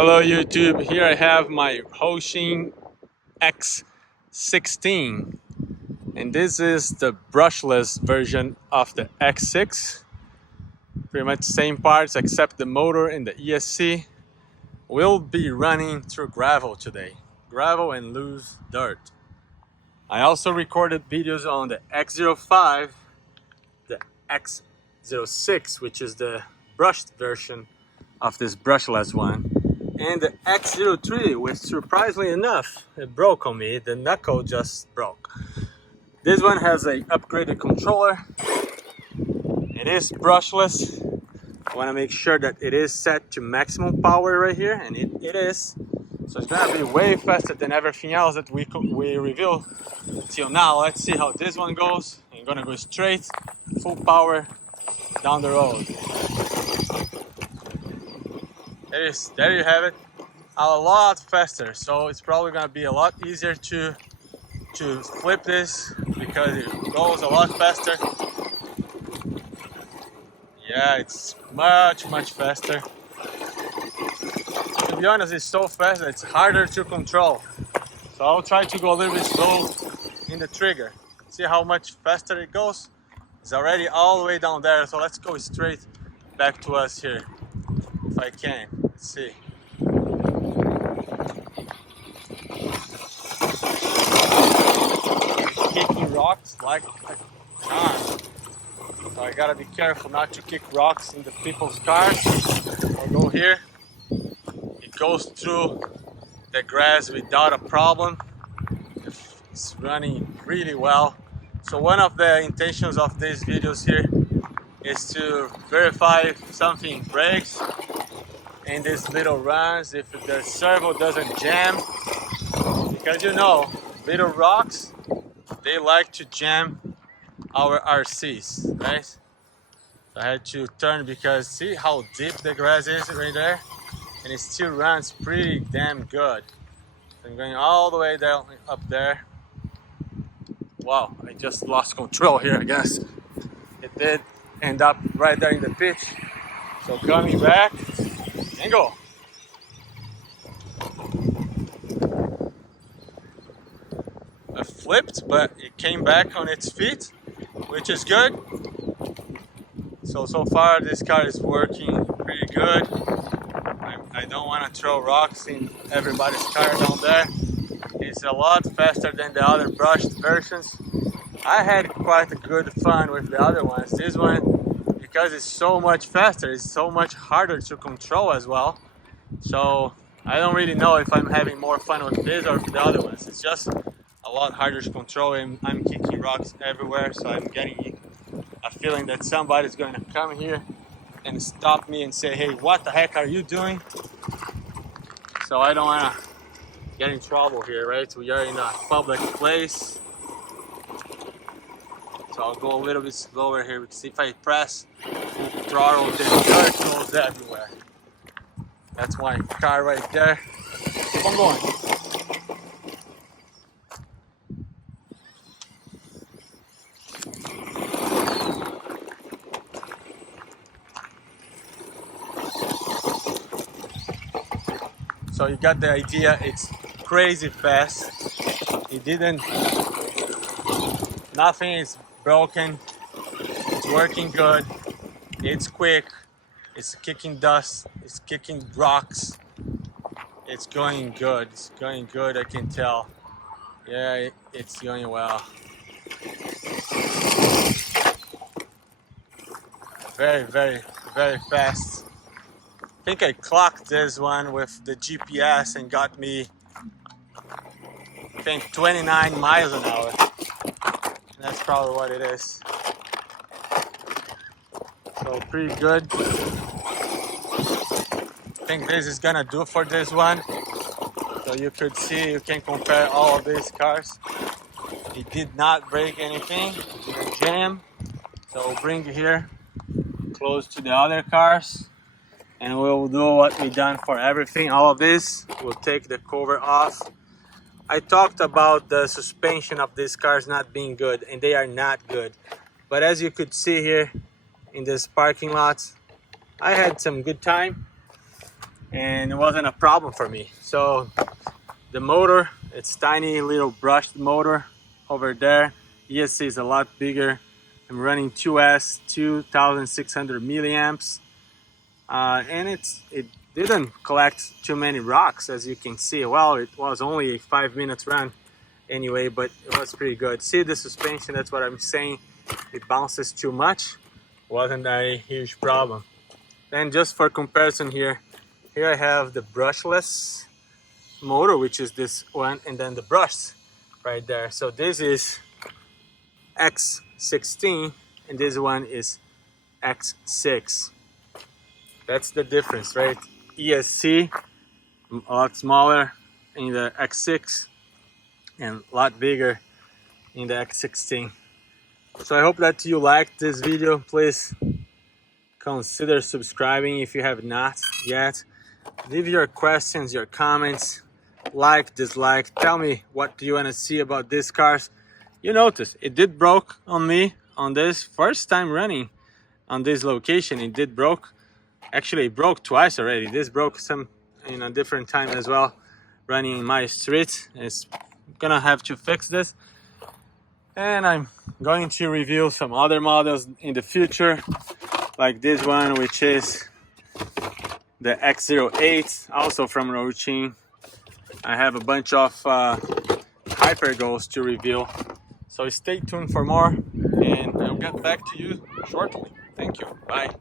Hello YouTube, here I have my Hosim X16 and this is the brushless version of the X6. Pretty much same parts except the motor and the ESC. We'll be running through gravel today, gravel and loose dirt. I also recorded videos on the X05, the X06, which is the brushed version of this brushless one, and the X03, which surprisingly enough, it broke on me. The knuckle just broke. This one has a upgraded controller. It is brushless. I want to make sure that it is set to maximum power right here, and it is. So it's gonna be way faster than everything else that we revealed till now. Let's see how this one goes. I'm gonna go straight, full power, down the road. There you have it. A lot faster, so it's probably gonna be a lot easier to flip this because it goes a lot faster. Yeah, it's much faster. To be honest, it's so fast that it's harder to control. So I'll try to go a little bit slow in the trigger. See how much faster it goes? It's already all the way down there, so let's go straight back to us here, if I can. Let's see. Kicking rocks like a charm. So I gotta be careful not to kick rocks into people's cars. I'll go here. It goes through the grass without a problem. It's running really well. So one of the intentions of these videos here is to verify if something breaks in these little runs, if the servo doesn't jam, because you know, little rocks, they like to jam our RCs, right? So I had to turn because see how deep the grass is right there? And it still runs pretty damn good. I'm going all the way down up there. Wow, I just lost control here, I guess. It did end up right there in the pitch. So coming back and go. I flipped, but it came back on its feet, which is good. So far this car is working pretty good. I don't want to throw rocks in everybody's car down there. It's a lot faster than the other brushed versions. I had quite a good fun with the other ones. This one, because it's so much faster, it's so much harder to control as well. So I don't really know if I'm having more fun with this or with the other ones. It's just a lot harder to control, and I'm kicking rocks everywhere, so I'm getting a feeling that somebody's going to come here and stop me and say, hey, what the heck are you doing? So I don't want to get in trouble here, right? We are in a public place. So I'll go a little bit slower here because if I press full throttle, the dirt goes everywhere. That's my car right there. Keep on going. So you got the idea, it's crazy fast. Nothing is broken. It's working good. It's quick. It's kicking dust. It's kicking rocks. It's going good. It's going good, I can tell. Yeah, it's going well. Very fast. I think I clocked this one with the GPS and got me, I think, 29 miles an hour. And that's probably what it is. So pretty good. I think this is gonna do for this one. So you could see, you can compare all of these cars. It did not break anything, it didn't jam. So we'll bring it here close to the other cars. And we'll do what we done for everything. All of this, we'll take the cover off. I talked about the suspension of these cars not being good, and they are not good. But as you could see here in this parking lot, I had some good time. and it wasn't a problem for me. So the motor, it's tiny little brushed motor over there. ESC is a lot bigger. I'm running 2S 2600 milliamps, and it didn't collect too many rocks, as you can see. Well, it was only a 5 minutes run anyway, but it was pretty good. See the suspension, that's what I'm saying. It bounces too much. Wasn't a huge problem. Then just for comparison here I have the brushless motor, which is this one, and then the brush right there. So this is X16 and this one is X6. That's the difference, right? ESC a lot smaller in the X6 and a lot bigger in the X16. So I hope that you liked this video. Please consider subscribing if you have not yet. Leave your questions, your comments, like, dislike. Tell me what do you want to see about these cars. You notice it did broke on me on this first time running on this location. It did broke. Actually, it broke twice already. This broke some in a different time as well, running in my street. It's gonna have to fix this, and I'm going to review some other models in the future, like this one, which is the X08, also from Roaching. I have a bunch of hyper goals to review, so stay tuned for more, and I'll get back to you shortly. Thank you. Bye.